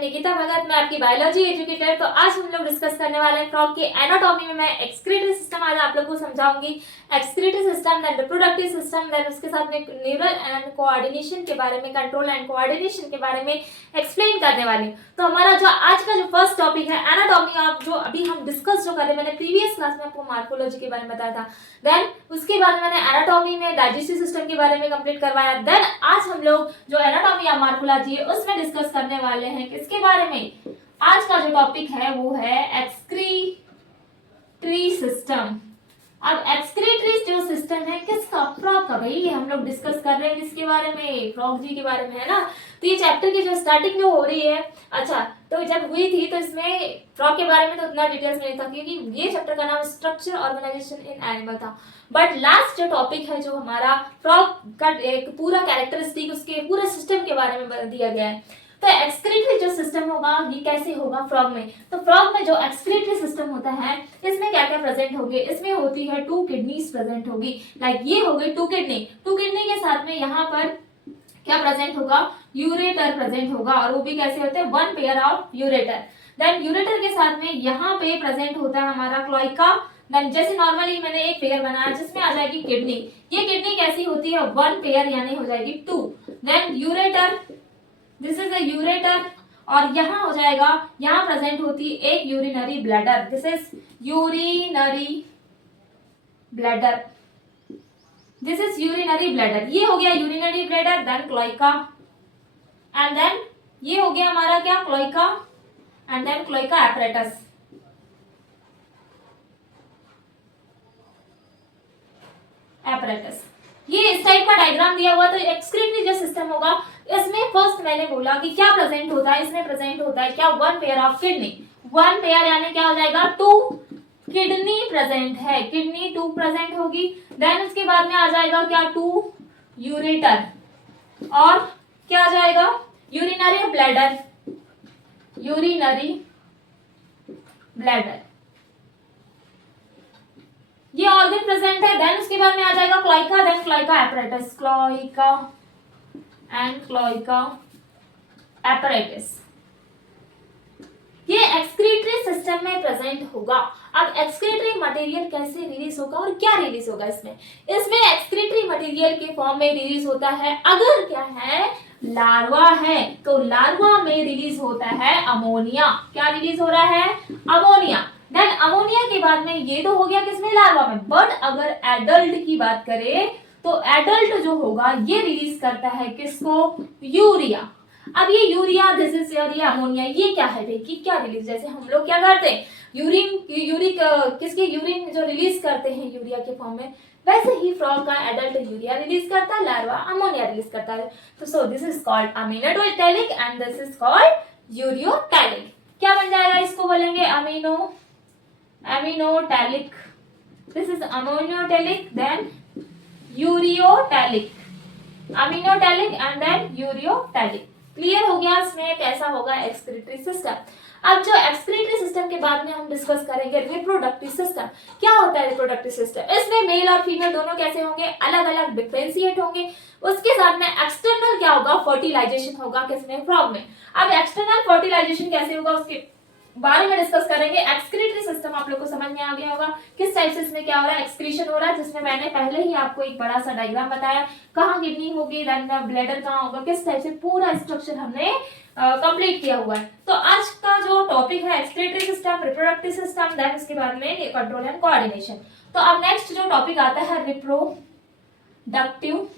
निकिता भगत, मैं आपकी biology educator. तो आज हम लोग डिस्कस करने वाले हैं फ्रॉग की एनाटॉमी में। मैं एक्सक्रीटरी सिस्टम आज आप लोग को समझाऊंगी। Excretory system, then reproductive system, then उसके साथ में न्यूरल एंड कोऑर्डिनेशन के बारे में, कंट्रोल एंड कोऑर्डिनेशन के बारे में एक्सप्लेन करने वाली हूँ। तो हमारा जो आज का जो फर्स्ट टॉपिक है एनाटॉमी, आप जो अभी हम डिस्कस जो करें, मैंने प्रीवियस क्लास में आपको मार्फोलॉजी के बारे में बताया था। देन उसके बाद मैंने एनाटॉमी में डाइजेस्टिव सिस्टम के बारे में कंप्लीट करवाया। देन आज हम लोग जो एनाटॉमी या मार्फोलॉजी है उसमें डिस्कस करने वाले हैं किसके बारे में। आज का जो टॉपिक है वो है एक्सक्रीटरी सिस्टम। अब एक्सक्रीटरी जो सिस्टम है किसका, फ्रॉग का। भाई हम लोग डिस्कस कर रहे हैं किसके बारे में, फ्रॉग जी के बारे में, है ना। तो ये चैप्टर की जो स्टार्टिंग जो हो रही है, अच्छा तो जब हुई थी तो इसमें फ्रॉग के बारे में तो उतना डिटेल्स नहीं था, क्योंकि ये चैप्टर का नाम स्ट्रक्चर ऑर्गेनाइजेशन इन एनिमल था। बट लास्ट जो टॉपिक है जो हमारा फ्रॉग का एक पूरा कैरेक्टरिस्टिक, उसके पूरे सिस्टम के बारे में दिया गया है। तो एक्सक्रीटरी जो सिस्टम होगा ये कैसे होगा फ्रॉग में। तो फ्रॉग में जो एक्सक्रीटरी सिस्टम होता है इसमें क्या क्या प्रेजेंट होंगे, इसमें होती है 2 किडनीज प्रेजेंट होगी। लाइक ये हो गई 2 किडनी। 2 किडनी के साथ में यहाँ पर क्या प्रेजेंट होगा, यूरेटर प्रेजेंट होगा। और वो भी कैसे होते हैं, 1 pair of ureter. Then ureter के साथ में यहाँ पे प्रेजेंट होता है हमारा क्लोइका। देन जैसे नॉर्मली मैंने एक पेयर बनाया जिसमें आ जाएगी किडनी। ये किडनी कैसी होती है, 1 पेयर यानी हो जाएगी 2। Then ureter, this is a ureter. और यहाँ हो जाएगा, यहाँ प्रेजेंट होती है एक urinary bladder. This is urinary bladder, this is urinary bladder. ये हो गया urinary bladder. Then cloaca, and then ये हो गया हमारा क्या, cloaca, and then cloaca apparatus. Apparatus, ये इस टाइप का डायग्राम दिया हुआ। तो एक्सक्रीटरी जो सिस्टम होगा इसमें फर्स्ट मैंने बोला कि क्या प्रेजेंट होता है, इसमें प्रेजेंट होता है क्या, 1 पेयर ऑफ किडनी। 1 पेयर यानी क्या हो जाएगा, 2 किडनी प्रेजेंट है, किडनी 2 प्रेजेंट होगी। देन उसके बाद में आ जाएगा क्या, 2 यूरेटर, और क्या आ जाएगा, यूरिनरी ब्लैडर, यूरिनरी ब्लैडर, ये ऑर्गन प्रेजेंट है। देन उसके बाद में आ जाएगा cloaca, then cloaca apparatus, cloaca and cloaca apparatus. ये एक्सक्रीटरी सिस्टम में प्रेजेंट होगा। अब एक्सक्रीटरी मटेरियल कैसे रिलीज होगा और क्या रिलीज होगा इसमें एक्सक्रीटरी मटेरियल के फॉर्म में रिलीज होता है। अगर क्या है, लार्वा है तो लार्वा में रिलीज होता है अमोनिया। क्या रिलीज हो रहा है, अमोनिया। देन अमोनिया के बाद में ये तो हो गया किसमें, लार्वा में। बट अगर एडल्ट की बात करें तो एडल्ट जो होगा ये रिलीज करता है किसको, यूरिया। अब ये urea, this is urea, ammonia, ये क्या है कि क्या रिलीज, जैसे हम लोग क्या करते हैं, यूरिन जो रिलीज करते हैं यूरिया के फॉर्म में, वैसे ही फ्रॉग का एडल्ट यूरिया रिलीज करता है, लार्वा अमोनिया रिलीज करता है। तो so this is called ammonotelic and this is called ureotelic. क्या बन जाएगा, इसको बोलेंगे ammonotelic, this is ammonotelic, then ureotelic, ammonotelic and then ureotelic. Clear हो गया इसमें कैसा होगा एक्सक्रीटरी सिस्टम। अब जो एक्सक्रीटरी सिस्टम के बाद में हम डिस्कस करेंगे रिप्रोडक्टिव सिस्टम। क्या होता है रिप्रोडक्टिव सिस्टम, इसमें मेल और फीमेल दोनों कैसे होंगे, अलग अलग डिफरेंशिएट होंगे। उसके साथ में एक्सटर्नल क्या होगा, फर्टिलाइजेशन होगा किसमें, फ्रॉग में। अब एक्सटर्नल फर्टिलाइजेशन कैसे होगा उसके बारे में डिस्कस करेंगे। एक्सक्रीटरी सिस्टम आप लोग को समझ में आ गया होगा किस टाइप से इसमें क्या हो रहा है, एक्सक्रीशन हो रहा है, जिसमें मैंने पहले ही आपको एक बड़ा सा डायग्राम बताया, कहाँ किडनी होगी, देन ब्लैडर कहाँ होगा, किस टाइप से पूरा स्ट्रक्चर हमने कंप्लीट किया हुआ है। तो आज का जो टॉपिक है excretory system, reproductive system, then उसके बाद में कंट्रोल एंड कोऑर्डिनेशन। तो अब नेक्स्ट जो टॉपिक आता है रिप्रोडक्टिव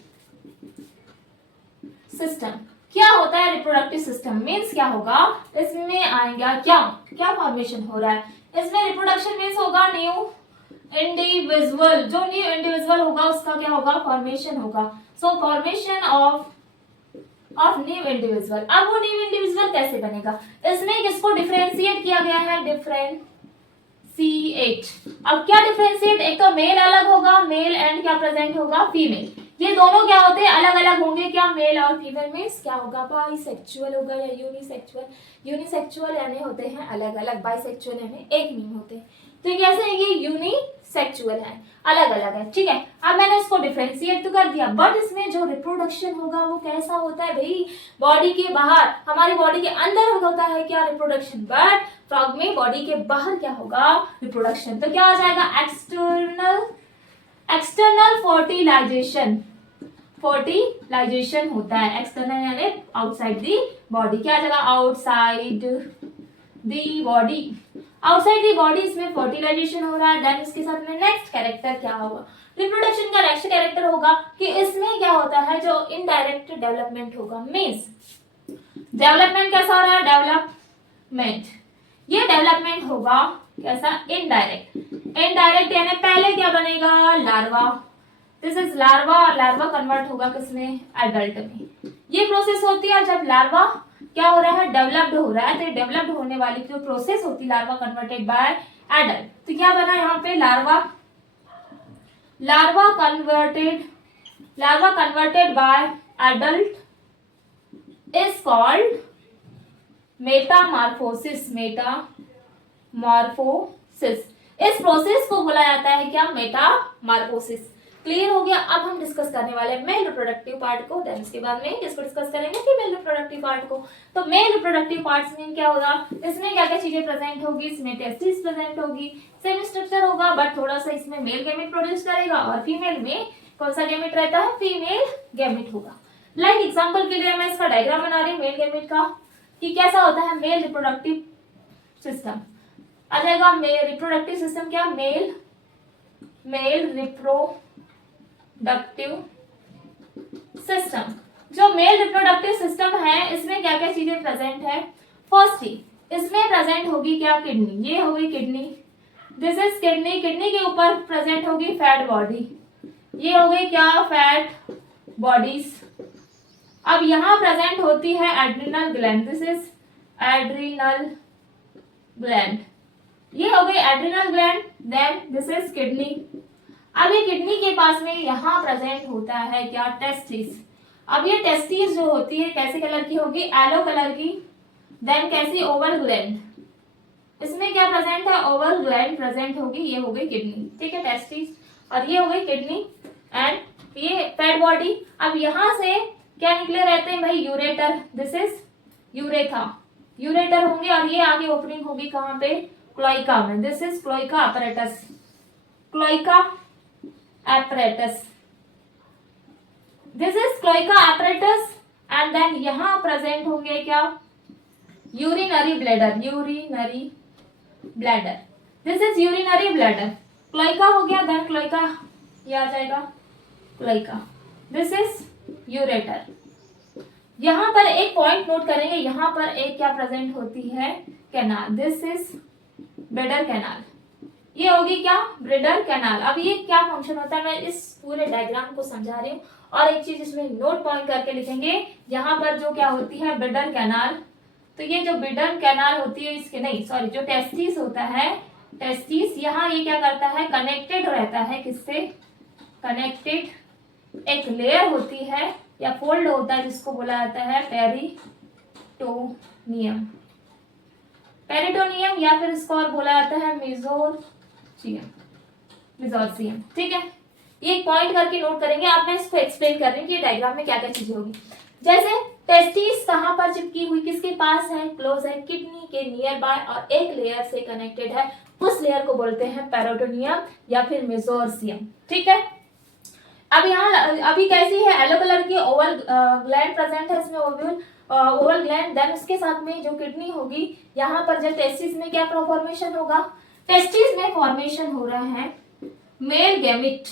सिस्टम। क्या होता है रिप्रोडक्टिव सिस्टम, मीन्स क्या होगा, इसमें आएगा क्या क्या फॉर्मेशन हो रहा है इसमें। रिप्रोडक्शन मीन्स होगा न्यू इंडिविजुअल, जो न्यू इंडिविजुअल होगा उसका क्या होगा, फॉर्मेशन होगा। सो फॉर्मेशन ऑफ न्यू इंडिविजुअल। अब वो न्यू इंडिविजुअल कैसे बनेगा, इसमें किसको डिफरेंशिएट किया गया है, डिफरेंशिएट। अब क्या डिफरेंशिएट, एक तो मेल अलग होगा, मेल एंड क्या प्रेजेंट होगा, फीमेल। ये दोनों क्या होते हैं, अलग अलग होंगे क्या, मेल और फीमेल में क्या होगा, बाइसेक्सुअल होगा या यूनिसेक्सुअल। यूनिसेक्सुअल यानी होते हैं अलग अलग, बाइसेक्सुअल यानी एक नहीं होते। तो ये कैसे है, ये यूनिसेक्सुअल है, अलग अलग है, ठीक है। अब मैंने इसको डिफरेंशिएट तो कर दिया, बट इसमें जो रिप्रोडक्शन होगा वो कैसा होता है भाई, बॉडी के बाहर, हमारी बॉडी के अंदर होता है क्या रिप्रोडक्शन, बट फ्रॉग में बॉडी के बाहर क्या होगा, रिप्रोडक्शन। तो क्या आ जाएगा, एक्सटर्नल फर्टिलाइजेशन होता है, एक्सटर्नल यानी आउटसाइड दी बॉडी, क्या जगह, outside the body, outside the body, इसमें फर्टिलाइजेशन हो रहा है। देन इसके साथ में नेक्स्ट कैरेक्टर क्या होगा, रिप्रोडक्शन का नेक्स्ट कैरेक्टर होगा कि इसमें क्या होता है, जो इनडायरेक्ट डेवलपमेंट होगा, मींस डेवलपमेंट कैसा हो रहा है, डेवलपमेंट, ये डेवलपमेंट होगा कैसा, इनडायरेक्ट। इनडायरेक्ट यानी पहले क्या बनेगा, लार्वा, दिस इज लार्वा, और लार्वा कन्वर्ट होगा किसमें, एडल्ट में। ये प्रोसेस होती है जब लार्वा क्या हो रहा है, डेवलप्ड हो रहा है, तो डेवलप्ड होने वाली जो प्रोसेस होती है, लार्वा कन्वर्टेड बाय एडल्ट, तो क्या बना यहाँ पे, larva converted bye adult is called Metamorphosis. इस प्रोसेस को बोला जाता है क्या, मेटामॉर्फोसिस। क्लियर हो गया। अब हम डिस्कस करने वाले हैं मेल रिप्रोडक्टिव पार्ट को, देन इसके बाद में किसको डिस्कस करेंगे, फीमेल रिप्रोडक्टिव पार्ट को। तो मेल रिप्रोडक्टिव पार्ट्स में क्या होगा, इसमें क्या क्या चीजें प्रेजेंट होगी, इसमें टेस्टिस प्रेजेंट होगी, सेम स्ट्रक्चर होगा, बट थोड़ा सा इसमें मेल गैमेट प्रोड्यूस करेगा, और फीमेल में कौन सा गैमेट रहता है, फीमेल गैमेट होगा। लाइक एग्जाम्पल के लिए मैं इसका डायग्राम बना रही हूँ मेल गैमेट का, कि कैसा होता है मेल रिप्रोडक्टिव सिस्टम। आ जाएगा मेल रिप्रोडक्टिव सिस्टम क्या, मेल रिप्रोडक्टिव सिस्टम। जो मेल रिप्रोडक्टिव सिस्टम है, इसमें क्या क्या चीजें प्रेजेंट है, फर्स्टली इसमें प्रेजेंट होगी क्या, किडनी, ये होगी kidney, this is kidney, kidney के ऊपर प्रेजेंट होगी फैट बॉडी, ये हो गई क्या, फैट बॉडीज। अब यहाँ प्रेजेंट होती है adrenal gland, this is adrenal gland, ये हो गई adrenal gland, then this is kidney. अब ये किडनी के पास में यहाँ प्रेजेंट होता है क्या, टेस्टिस। अब ये टेस्टिस जो होती है कैसे कलर की होगी, येलो कलर की, देन कैसी, ओवल ग्लैंड, इसमें क्या प्रेजेंट है, ओवल ग्लैंड प्रेजेंट होगी, ये हो गई किडनी, ठीक है, टेस्टिस, और ये हो गई किडनी एंड ये फैट बॉडी। अब यहाँ से क्या निकले रहते हैं भाई, यूरेटर, दिस इज यूरेटर होंगे, और ये आगे ओपनिंग होगी कहाँ पे, क्लोइका में, this is cloaca apparatus, this is cloaca apparatus, and then यहाँ प्रेजेंट होंगे क्या, urinary bladder, this is urinary bladder, cloaca हो गया, देन क्लोइका ये आ जाएगा क्लोइका, दिस इज यूरेटर। यहाँ पर एक पॉइंट नोट करेंगे, यहाँ पर एक क्या प्रेजेंट होती है, canal, this is bladder canal, ये होगी क्या, ब्रेडर कैनाल। अब ये क्या फंक्शन होता है, मैं इस पूरे डायग्राम को समझा रही हूँ, और एक चीज इसमें नोट पॉइंट करके लिखेंगे, यहाँ पर जो क्या होती है, ब्रेडर कैनाल, तो ये जो ब्रेडर कैनाल होती है, इसके नहीं सॉरी, जो टेस्टिस होता है, टेस्टिस यहाँ ये क्या करता है, कनेक्टेड रहता है, किससे कनेक्टेड, एक लेयर होती है या फोल्ड होता है, जिसको बोला जाता है पेरिटोनियम, या फिर इसको और बोला जाता है मेसोर्सियम, ठीक है। ये एक पॉइंट करके नोट करेंगे, आप मैं इसको एक्सप्लेन कर रही हूँ कि डायग्राम में क्या क्या चीजें होगी। जैसे टेस्टिस कहाँ पर चिपकी हुई, किसके पास है, क्लोज है, किडनी के नियर बाय, और एक लेयर से कनेक्टेड है, उस लेयर को बोलते हैं पेरिटोनियम या फिर मेसोर्सियम, ठीक है। अब यहाँ अभी कैसी है, येलो कलर की ओवल ग्लैंड प्रेजेंट है इसमें, ओवल ग्लैंड, देन उसके साथ में जो किडनी होगी, यहाँ पर जब टेस्टिस में क्या फॉर्मेशन होगा, टेस्टिस में फॉर्मेशन हो रहा है मेल गैमेट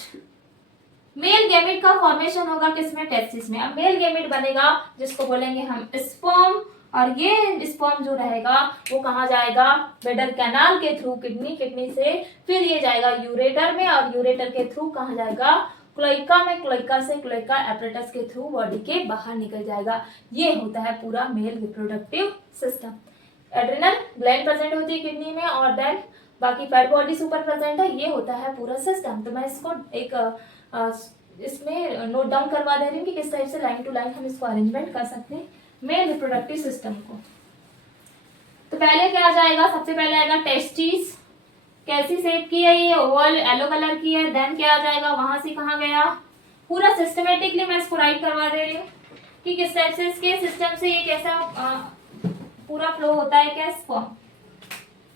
का फॉर्मेशन होगा किसमें, टेस्टिस में। अब मेल गैमेट बनेगा जिसको बोलेंगे हम स्पर्म, और ये स्पर्म जो रहेगा वो कहाँ जाएगा, ब्रेडर कैनाल के थ्रू किडनी से फिर ये जाएगा यूरेटर में, और यूरेटर के थ्रू कहाँ जाएगा, क्लोइका में, क्लोइका से क्लोइका एपरेटस के थ्रू बॉडी के बाहर निकल जाएगा। ये होता है पूरा mail reproductive system. Adrenal gland present होती है किडनी में, और देन बाकी फैट बॉडी सुपर प्रेजेंट है, ये होता है पूरा सिस्टम। तो मैं इसको एक इसमें नोट डाउन करवा दे रही हूँ कि किस टाइप से लाइन टू लाइन हम इसको अरेंजमेंट कर सकते हैं मेल रिप्रोडक्टिव सिस्टम को। तो पहले क्या आ जाएगा, सबसे पहले आएगा टेस्टिस, कैसी शेप की है ये, ओवल येलो कलर की है। देन क्या आ जाएगा, वहां से कहाँ गया, पूरा सिस्टमेटिकली मैं इसको राइट करवा दे रही हूँ कि किस टाइप से इसके सिस्टम से ये कैसा पूरा फ्लो होता है। क्या स्पर्म,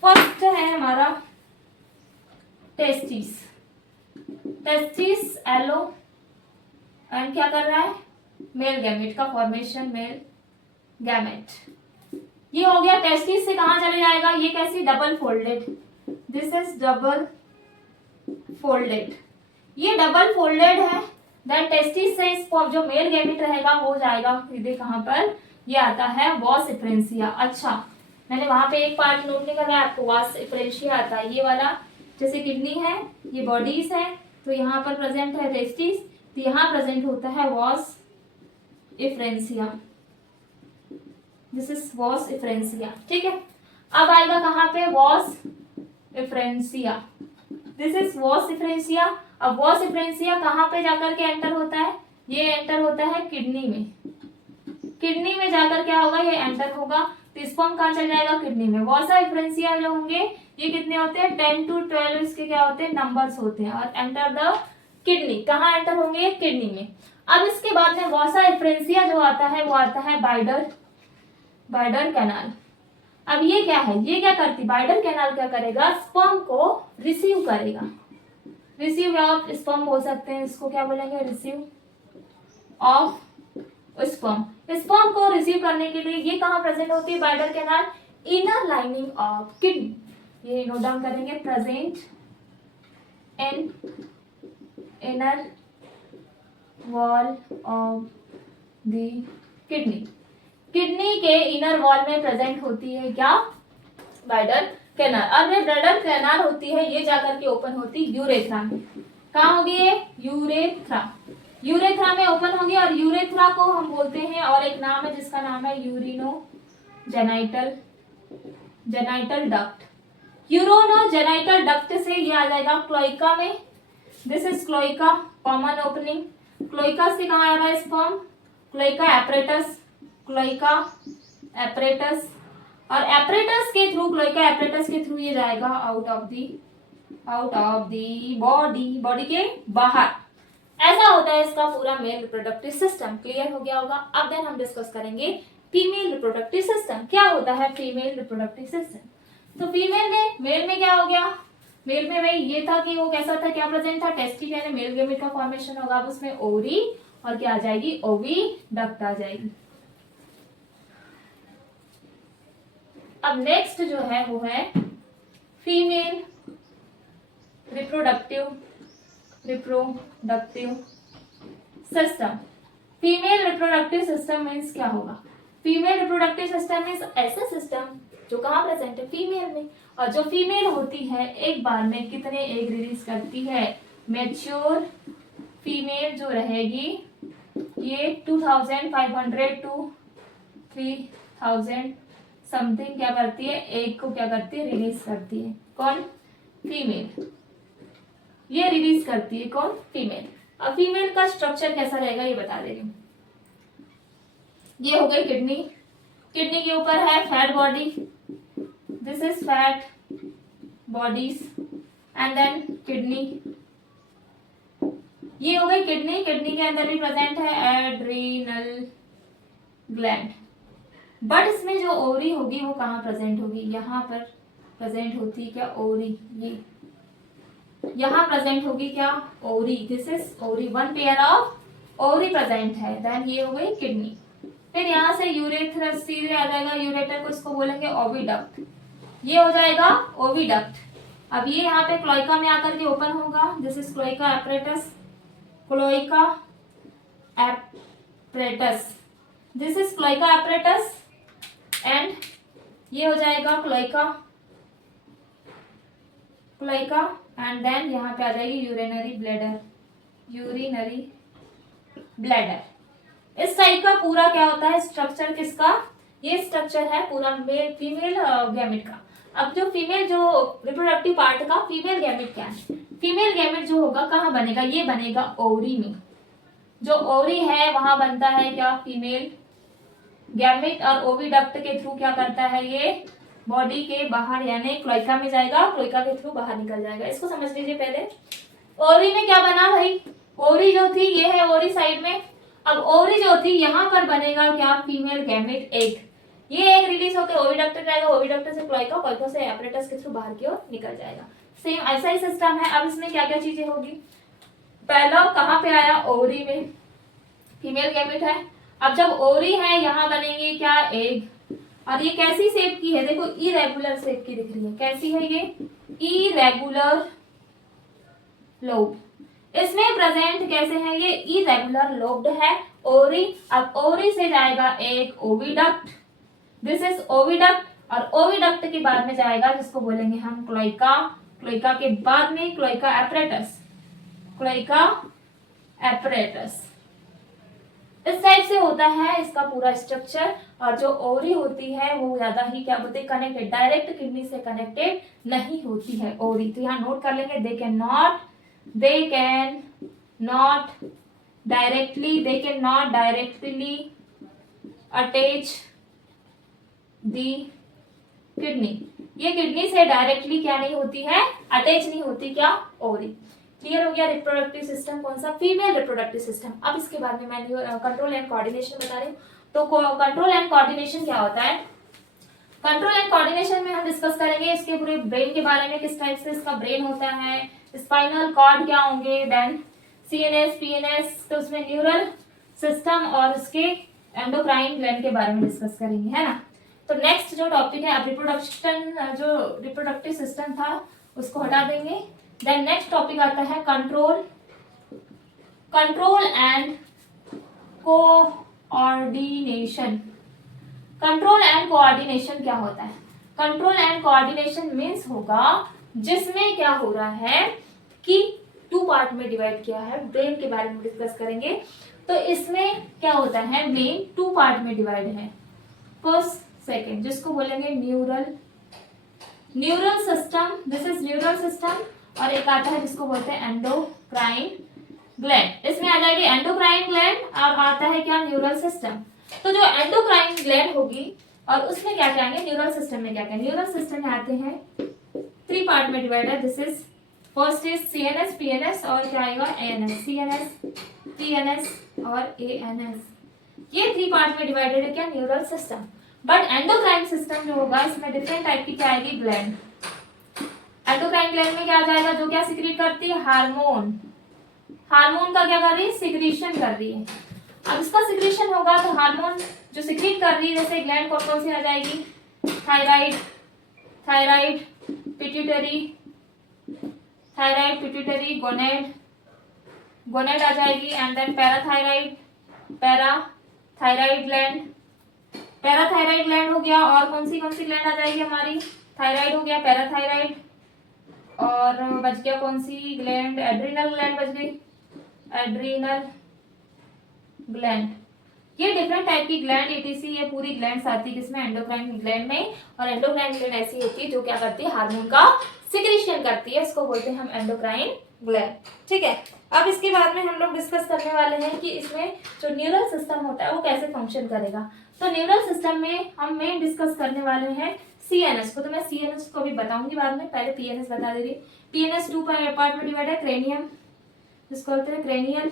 फर्स्ट है हमारा टेस्टिस, टेस्टिस येलो एंड क्या कर रहा है, मेल गैमेट का फॉर्मेशन, मेल गैमेट। ये हो गया। टेस्टिस से कहां चले जाएगा, ये कैसी, double folded, this is double folded, ये डबल फोल्डेड है। देन टेस्टिस से स्पर्म जो मेल गैमेट रहेगा वो जाएगा सीधे कहां पर, ये आता है वॉस इफ्रेंसिया। अच्छा, मैंने वहां पे एक पार्ट नोट नहीं करवाया आपको, वॉस इफ्रेंसिया आता है ये वाला। जैसे किडनी है, ये बॉडीज है, तो यहाँ पर प्रेजेंट है टेस्टिस, तो यहाँ प्रेजेंट होता है vas deferens, this is vas deferens. ठीक है, अब आएगा कहाँ पे, vas deferens, this is vas deferens. अब वॉस इफ्रेंसिया कहाँ पे जाकर के एंटर होता है, ये एंटर होता है किडनी में, किडनी में जाकर क्या होगा, ये एंटर होगा, तो स्पर्म कहाँ चल जाएगा, किडनी में। वॉसा इफ्रेंसिया जो होंगे ये कितने होते हैं, 10 to 12 इसके क्या होते हैं, नंबर्स होते हैं, और एंटर द किडनी, कहाँ एंटर होंगे, किडनी में। अब इसके बाद में वॉसा इफ्रेंसिया जो आता है वो आता है बाइडर, बाइडर कैनाल। अब ये क्या है, ये क्या करती, बाइडर कैनाल क्या करेगा, स्पर्म को रिसीव करेगा, रिसीव ऑफ स्पर्म बोल सकते हैं इसको, क्या बोलेंगे, रिसीव ऑफ स्पर्म। स्पर्म को रिसीव करने के लिए ये कहाँ प्रेजेंट होती है, Bidder canal, inner lining of kidney, ये नोट डाउन करेंगे, present in inner wall of the kidney, kidney के इनर वॉल में प्रेजेंट होती है क्या, बाइडर कैनाल। अब ये बाइडर कैनाल होती है, ये जाकर के ओपन होती है यूरेथ्रा में, कहाँ होगी ये, यूरेथ्रा, यूरेथ्रा में ओपन होगी। और यूरेथ्रा को हम बोलते हैं, और एक नाम है जिसका नाम है urinogenital, genital duct. Urinogenital duct से ये आ जाएगा क्लोइका में, this is cloaca, common opening. Cloaca से कहाँ आ रहा है sperm, cloaca apparatus, cloaca apparatus, और एपरेटस के थ्रू, क्लोइका एपरेटस के थ्रू ये जाएगा out of the body, body के बाहर। ऐसा होता है इसका पूरा मेल रिप्रोडक्टिव सिस्टम। क्लियर हो गया होगा। अब देन हम डिस्कस करेंगे फीमेल रिप्रोडक्टिव सिस्टम। क्या होता है फीमेल रिप्रोडक्टिव सिस्टम, तो फीमेल में, मेल में क्या हो गया, मेल में भाई ये था कि वो कैसा था, क्या प्रेजेंट था, टेस्टिस यानी मेल गैमेट का फॉर्मेशन होगा। अब उसमें ओवरी और क्या आ जाएगी, ओविडक्ट आ जाएगी। अब नेक्स्ट जो है वो है female reproductive system. Female reproductive system means क्या होगा, फीमेल रिप्रोडक्टिव सिस्टम मीन्स ऐसा सिस्टम जो कहाँ प्रेजेंट है, फीमेल में। और जो फीमेल होती है एक बार में कितने एग रिलीज करती है, मेच्योर फीमेल जो रहेगी ये 2500 to 3000 समथिंग क्या करती है, एग को क्या करती है, रिलीज करती है। कौन, फीमेल, ये रिलीज करती है कौन, फीमेल। अब फीमेल का स्ट्रक्चर कैसा रहेगा ये बता दे रही हूँ। ये हो गई किडनी, किडनी के ऊपर है fat body, this is fat bodies and then kidney. ये हो गई किडनी, किडनी के अंदर भी प्रेजेंट है एड्रीनल ग्लैंड। बट इसमें जो ओवरी होगी वो कहाँ प्रेजेंट होगी, यहाँ पर प्रेजेंट होती क्या, ओवरी, ये यहाँ प्रेजेंट होगी क्या, ovary, this is ovary, one pair of ovary present है। देन ये हो गई किडनी। फिर यहाँ से यूरेथ्रा सीधे आ जाएगा, यूरेटर को इसको बोलेंगे ओविडक्ट, ये हो जाएगा ओविडक्ट। अब ये यहाँ पे क्लोइका में आकर के ओपन होगा, this is cloaca apparatus, cloaca apparatus, this is cloaca apparatus and ये हो जाएगा क्लोइका, क्लोइका एंड देन यहाँ पे आ जाएगी यूरिनरी ब्लैडर, यूरिनरी ब्लैडर। इस टाइप का पूरा क्या होता है स्ट्रक्चर, किसका, ये स्ट्रक्चर है पूरा मेल फीमेल गैमेट का। अब जो फीमेल जो रिप्रोडक्टिव पार्ट का फीमेल गैमेट क्या है, फीमेल गैमेट जो होगा कहाँ बनेगा, ये बनेगा ओवरी में, जो ओवरी है वहां बनता है क्या, फीमेल गैमेट, और ओविडक्ट के थ्रू क्या करता है ये, बॉडी के बाहर यानी क्लोइका में जाएगा, क्लोइका के थ्रू बाहर निकल जाएगा। इसको समझ लीजिए पहले। ओवरी में क्या बना भाई, ओवरी जो थी ये है ओवरी साइड में, अब ओवरी जो थी यहाँ पर बनेगा क्या, फीमेल गैमेट एग, ये एग रिलीज होकर ओविडक्ट जाएगा, ओविडक्ट से क्लोइका, क्लोइका से एपरेटस के थ्रू बाहर की ओर निकल जाएगा। सेम ऐसा ही सिस्टम है। अब इसमें क्या क्या चीजें होगी, पहला कहाँ पे आया, ओवरी में, फीमेल गैमेट है। अब जब ओवरी है यहाँ बनेंगे क्या, एग, और ये कैसी शेप की है, देखो इरेगुलर शेप की दिख रही है, कैसी है ये, इरेगुलर लोब। इसमें प्रेजेंट कैसे है, ये इरेगुलर लोब्ड है ओवरी। अब ओवरी से जाएगा एक ओविडक्ट, दिस इज ओविडक्ट, और ओविडक्ट के बाद में जाएगा जिसको बोलेंगे हम क्लोइका, क्लोइका के बाद में क्लोइका एपरेटस, क्लोइका एपरेटस। इस टाइप से होता है इसका पूरा स्ट्रक्चर। और जो ओवरी होती है वो ज्यादा ही क्या बोलते हैं, कनेक्टेड, डायरेक्ट किडनी से कनेक्टेड नहीं होती है ओवरी। तो यहाँ नोट कर लेंगे, they can not directly attach the kidney, ये किडनी से डायरेक्टली क्या नहीं होती है, अटैच नहीं होती क्या, ओवरी। क्लियर हो गया। रिप्रोडक्टिव सिस्टम कौन सा, फीमेल रिप्रोडक्टिव सिस्टम। अब इसके बाद में मैं कंट्रोल एंड कोऑर्डिनेशन बता रही हूँ। तो कंट्रोल एंड कोऑर्डिनेशन क्या होता है, कंट्रोल एंड कोऑर्डिनेशन में हम डिस्कस करेंगे इसके पूरे ब्रेन के बारे में, किस टाइप से इसका ब्रेन होता है, स्पाइनल कॉर्ड क्या होंगे, देन सीएनएस, पीएनएस, तो उसमें न्यूरल सिस्टम और उसके एंडोक्राइन ग्लैंड के बारे में डिस्कस करेंगे, है ना। तो नेक्स्ट जो टॉपिक है, अब रिप्रोडक्शन, जो रिप्रोडक्टिव सिस्टम था उसको हटा देंगे। देन नेक्स्ट टॉपिक आता है control and coordination. Control and coordination क्या होता है, कंट्रोल एंड कोऑर्डिनेशन मीन्स होगा जिसमें क्या हो रहा है कि 2 पार्ट में डिवाइड किया है, ब्रेन के बारे में डिस्कस करेंगे। तो इसमें क्या होता है, मेन 2 पार्ट में डिवाइड है, फर्स्ट सेकंड, जिसको बोलेंगे neural system, this is neural system, और एक आता है जिसको बोलते हैं एंडोक्राइन ग्लैंड। इसमें आ जाएगी एंडोक्राइन ग्लैंड और आता है क्या, न्यूरल सिस्टम। तो जो एंडोक्राइन ग्लैंड होगी और उसमें क्या क्या आएंगे, न्यूरल सिस्टम में क्या क्या, न्यूरल सिस्टम में आते हैं 3 पार्ट में डिवाइड है, this is first is CNS, PNS और क्या आएगा, एएनएस, सीएनएस, पीएनएस और एएनएस। ये 3 पार्ट में डिवाइडेड है क्या, neural system. But endocrine system जो होगा इसमें डिफरेंट टाइप की क्या आएगी, ग्लैंड। एंडोक्राइन ग्लैंड में क्या आ जाएगा, जो क्या सिक्रीट करती है, हार्मोन, हार्मोन का क्या कर रही है, सिक्रीशन कर रही है। अब इसका सिक्रीशन होगा तो हार्मोन जो सिक्रीट कर रही है, जैसे ग्लैंड कौन सी आ जाएगी, थायराइड, पिट्यूटरी, गोनेड आ जाएगी, एंड देन पैराथायराइड ग्लैंड हो गया। और कौन सी ग्लैंड आ जाएगी हमारी, थायराइड हो गया, पैराथायराइड, और बच गया कौन सी ग्लैंड, एड्रिनल ग्लैंड बच गई, एड्रिनल ग्लैंड। ये डिफरेंट टाइप की ग्लैंड एटीसी, ये पूरी ग्लैंड्स आती है किसमें, एंडोक्राइन ग्लैंड में। और एंडोक्राइन ग्लैंड ऐसी होती है जो क्या करती है, हार्मोन का सिक्रीशन करती है, इसको बोलते हैं हम एंडोक्राइन ग्लैंड। ठीक है। अब इसके बाद में हम लोग डिस्कस करने वाले हैं कि इसमें जो न्यूरल सिस्टम होता है वो कैसे फंक्शन करेगा। तो न्यूरल सिस्टम में हम मेन डिस्कस करने वाले हैं सीएनएस को, तो मैं सीएनएस को भी बताऊंगी बाद में, पहले पीएनएस बता दे रही। पीएनएस 2 पार्ट में डिवाइड है, क्रेनियम जिसको बोलते हैं क्रेनियल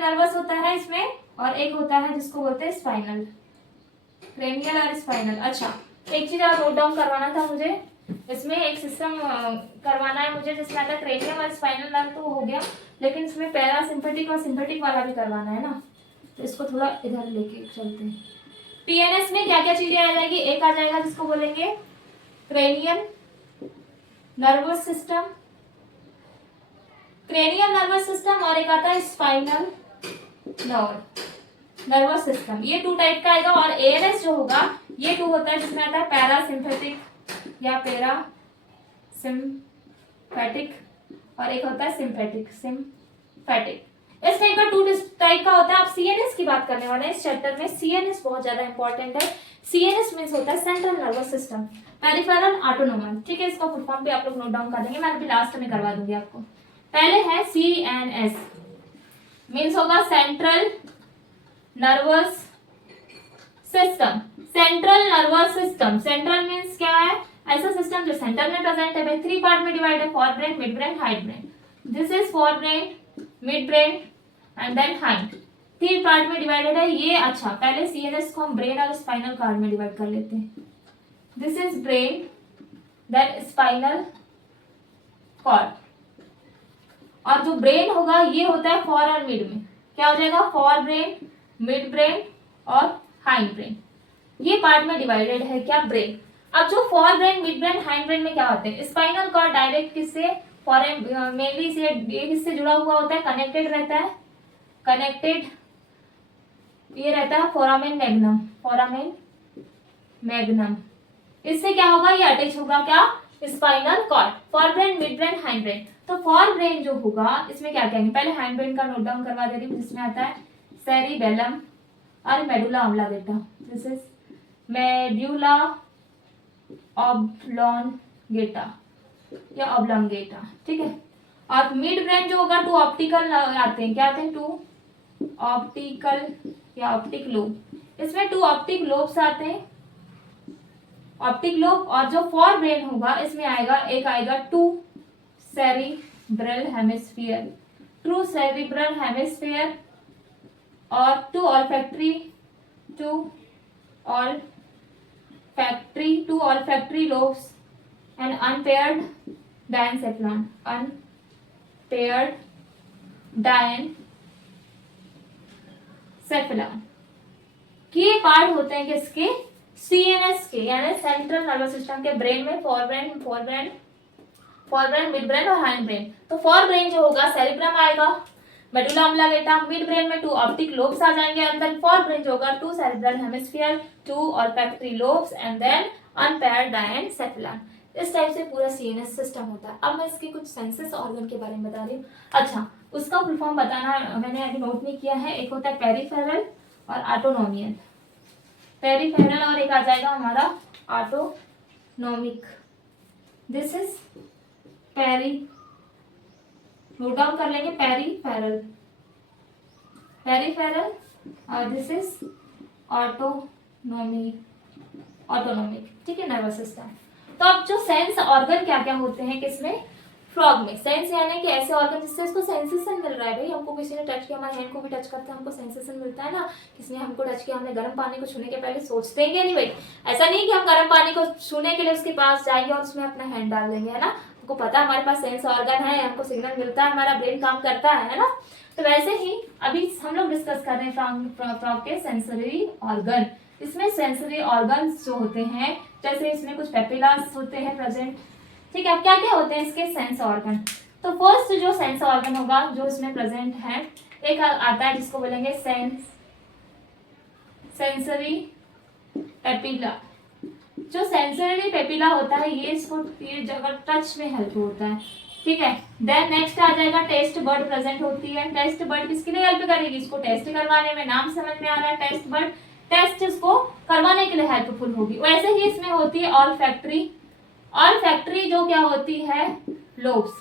नर्वस होता है इसमें, और एक होता है जिसको बोलते हैं स्पाइनल, क्रेनियल और स्पाइनल। अच्छा, एक चीज और नोट डाउन करवाना था मुझे, इसमें एक सिस्टम करवाना है मुझे जिसमें आता है क्रेनियम और स्पाइनल नर्व, तो हो गया, लेकिन इसमें पैरासिम्पेटिक और सिम्पेटिक वाला भी करवाना है ना, तो इसको थोड़ा इधर लेके चलते हैं। पीएनएस में क्या क्या चीजें आ जाएगी, एक आ जाएगा जिसको बोलेंगे क्रेनियल नर्वस सिस्टम, और एक आता है स्पाइनल नर्वस सिस्टम। ये 2 टाइप का आएगा। और एएनएस जो होगा ये 2 होता है, जिसमें आता है पैरासिम्पेटिक या पैरासिम्पेटिक, और एक होता है सिम्पेटिक। इस टाइप का 2 टाइप का होता है। आप सीएनएस की बात करने वाले हैं इस चैप्टर में। सीएनएस बहुत ज्यादा इंपॉर्टेंट है। सीएनएस मींस होता है central nervous system, peripheral autonomous. ठीक है, इसका फुल फॉर्म भी आप लोग नोट डाउन कर देंगे, मैं अभी लास्ट में करवा दूंगी आपको। पहले है CNS, मीन्स होगा central nervous system. Central nervous system, central means क्या है, ऐसा सिस्टम जो सेंटर में प्रेजेंट है। भाई 3 पार्ट में डिवाइड है, fore brain, mid brain, hindbrain. This is fore brain, mid brain and then hind, 3 part में डिवाइडेड है ये। अच्छा, पहले CNS को हम ब्रेन और स्पाइनल कॉर्ड में डिवाइड कर लेते हैं। This is brain, then spinal cord, और जो ब्रेन होगा ये होता है फोर और मिड में। क्या हो जाएगा, फोर ब्रेन, मिड ब्रेन और हाइंड ब्रेन, ये पार्ट में डिवाइडेड है क्या, ब्रेन। अब जो fore brain, mid brain, hind brain में क्या होते हैं, स्पाइनल कॉर्ड डायरेक्ट किससे, मेनली से ये किससे जुड़ा हुआ होता है, कनेक्टेड रहता है, कनेक्टेड ये रहता है फोरामेन मैग्नम, फोरामेन मैग्नम। इससे क्या होगा, ये अटैच होगा क्या, spinal cord. Fore brain, mid brain, hind brain. तो फोर ब्रेन जो होगा इसमें क्या कहेंगे, पहले हाइंड ब्रेन का नोट डाउन करवा दे रही हूँ, जिसमें आता है सेरिबेलम और medulla oblongata. This is medulla oblongata या ऑब्लांगेटा, ठीक है। और मिड ब्रेन जो होगा, 2 ऑप्टिकल आते हैं, क्या आते हैं, 2 ऑप्टिकल या ऑप्टिक लोब। इसमें 2 ऑप्टिक लोब्स आते हैं, ऑप्टिक लोब। और जो फोर ब्रेन होगा इसमें आएगा, एक आएगा 2 सेरिब्रल हेमिस्फीयर, 2 सेरिब्रल हेमिस्फीयर और 2 olfactory, 2 olfactory lobes and unpaired diencephalon, unpaired diencephalon. ये पार्ट होते हैं किसके, CNS के, यानी सेंट्रल नर्वस सिस्टम के। ब्रेन में फोर ब्रेन, मिड ब्रेन और हाइंड ब्रेन। तो फोर ब्रेन जो होगा सेरिब्रम आएगा, मेडुला ऑब्लांगेटा, मिड ब्रेन में 2 ऑप्टिक लोब्स आ जाएंगे अंदर, फोर ब्रेन जो होगा 2 cerebral hemisphere, 2 olfactory lobes and then unpaired diencephalon. इस टाइप से पूरा CNS सिस्टम होता है। अब मैं इसके कुछ सेंसस ऑर्गन के बारे में बता रही हूँ। अच्छा, उसका फुल फॉर्म बताना मैंने अभी नोट नहीं किया है। एक होता है पेरिफेरल और ऑटोनोमियल, पेरिफेरल और एक आ जाएगा हमारा autonomic. This is peri, note down कर लेंगे, पेरिफेरल और दिस इज ऑटोनोमिक, ठीक है, नर्वस सिस्टम। तो अब जो सेंस ऑर्गन क्या क्या होते हैं किसमें, फ्रॉग में। सेंस यानी कि ऐसे ऑर्गन जिससे उसको सेंसेशन मिल रहा है। भाई हमको किसी ने टच किया, हमारे हैंड को भी टच करते हैं, हमको सेंसेशन मिलता है ना। किसी ने हमको टच किया, हमने गर्म पानी को छूने के पहले सोचते हैं नहीं भाई, ऐसा नहीं कि हम गर्म पानी को छूने के लिए उसके पास जाएंगे और उसमें अपना हैंड डाल देंगे, है ना। हमको पता है हमारे पास सेंस ऑर्गन है, हमको सिग्नल मिलता है, हमारा ब्रेन काम करता है ना। तो वैसे ही अभी हम लोग डिस्कस कर रहे हैं फ्रॉग के सेंसरी ऑर्गन। इसमें सेंसरी ऑर्गन्स जो होते हैं, जैसे इसमें कुछ पेपिलास होते हैं प्रेजेंट, ठीक है। अब क्या क्या होते हैं इसके सेंस ऑर्गन। तो फर्स्ट जो सेंस ऑर्गन होगा जो इसमें प्रेजेंट है, एक आता है जिसको बोलेंगे सेंसरी पेपिला। जो सेंसरी पेपिला होता है ये जगह टच में हेल्प होता है, ठीक है। देन नेक्स्ट आ जाएगा टेस्ट बर्ड प्रेजेंट होती है। टेस्ट बर्ड किसके लिए हेल्प करेगी, इसको टेस्ट करवाने में, नाम समझ में आ रहा है टेस्ट बर्ड, टेस्ट इसको करवाने के लिए हेल्पफुल होगी। वैसे ही इसमें होती है ऑल्फैक्टरी जो क्या होती है, लोब्स,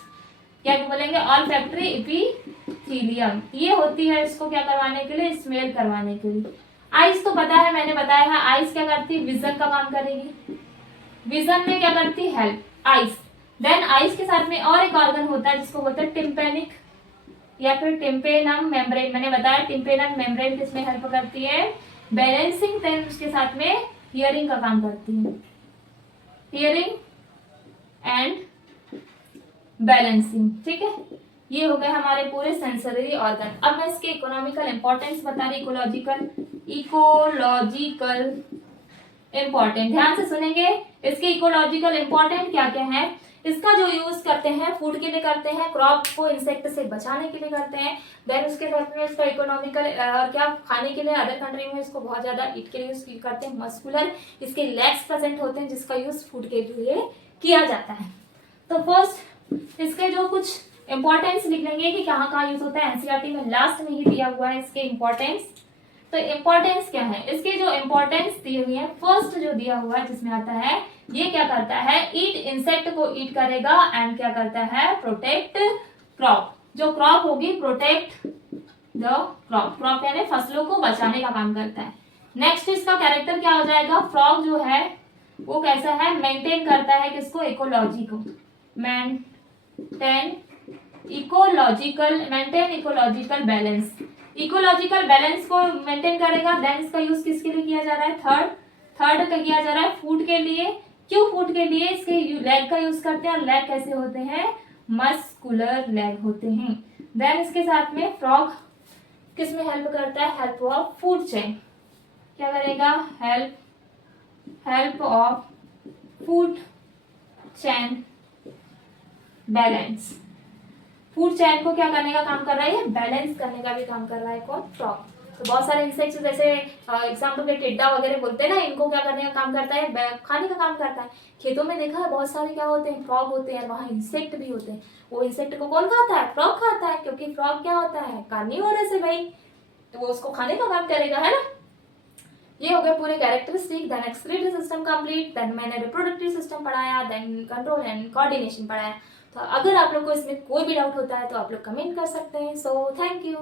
क्या बोलेंगे, ऑल्फैक्टरी एपिथेलियम, ये होती है इसको क्या करवाने के लिए, स्मेल करवाने के लिए। आइस तो पता है, मैंने बताया है, आइस क्या करती है, विजन का काम करेगी, विजन में क्या करती है, हेल्प, आइस। देन आइस के साथ में और एक ऑर्गन होता है जिसको बोलते हैं टिम्पेनिक या फिर टिम्पेनम मेम्ब्रेन। मैंने बताया टिम्पेनम मेम्ब्रेन किसमें हेल्प करती है, बैलेंसिंग। देन उसके साथ में हियरिंग का काम करती है, हियरिंग एंड बैलेंसिंग, ठीक है। ये हो गए हमारे पूरे सेंसरी ऑर्गन। अब मैं इसके इकोनॉमिकल इंपॉर्टेंस बता रही, इकोलॉजिकल इंपॉर्टेंट, ध्यान से सुनेंगे। इसके इकोलॉजिकल इंपॉर्टेंट क्या क्या है, इसका जो यूज करते हैं फूड के लिए करते हैं, क्रॉप को इंसेक्ट से बचाने के लिए करते हैं। देन उसके साथ में इसका इकोनॉमिकल क्या खाने के लिए, अदर कंट्री में इसको बहुत ज्यादा ईट के लिए यूज करते हैं। मस्कुलर, इसके लेग्स प्रेजेंट होते हैं जिसका यूज फूड के लिए किया जाता है। तो फर्स्ट इसके जो कुछ इंपॉर्टेंस लिख लेंगे कि कहाँ कहाँ यूज होता है, एनसीईआरटी में लास्ट में ही दिया हुआ है इसके इंपॉर्टेंस। तो इंपॉर्टेंस क्या है, इसके जो इंपॉर्टेंस दी हुई है, फर्स्ट जो दिया हुआ है जिसमें आता है, ये क्या करता है, ईट इंसेक्ट को ईट करेगा एंड क्या करता है, प्रोटेक्ट क्रॉप, जो क्रॉप होगी प्रोटेक्ट द क्रॉप, क्रॉप यानी फसलों को बचाने का काम करता है। नेक्स्ट इसका कैरेक्टर क्या हो जाएगा, फ्रॉग जो है वो कैसा है, मेंटेन करता है किसको, इकोलॉजी को, maintain ecological balance, ecological balance को मेंटेन करेगा। देन इसका यूज किसके लिए किया जा रहा है, थर्ड का किया जा रहा है फूड के लिए। क्यों फूड के लिए, इसके लेग का यूज करते हैं, और लेग कैसे होते हैं, मस्कुलर लेग होते हैं। देन इसके साथ में फ्रॉग किस में हेल्प करता है, हेल्प ऑफ फूड चेन, क्या करेगा, help of food chain balance, food chain को क्या करने का काम कर रहा है, बैलेंस करने का भी काम कर रहा है कौन, फ्रॉग। तो बहुत सारे इंसेक्ट्स जैसे एग्जाम्पल पे टिड्डा वगैरह बोलते हैं ना, इनको क्या करने का काम करता है, खाने का काम करता है। खेतों में देखा है बहुत सारे क्या होते हैं, फ्रॉग होते हैं, वहाँ इंसेक्ट भी होते हैं। वो इंसेक्ट को कौन खाता है, फ्रॉग खाता है, क्योंकि फ्रॉग क्या होता है, कार्निवोरस है भाई, तो वो उसको खाने का काम करेगा, है ना। ये हो गया पूरे characteristic. Then excretory system complete, then मैंने रिप्रोडक्टिव सिस्टम पढ़ाया, देन कंट्रोल एंड कोऑर्डिनेशन पढ़ाया। तो अगर आप लोग को इसमें कोई भी डाउट होता है तो आप लोग कमेंट कर सकते हैं। So thank you.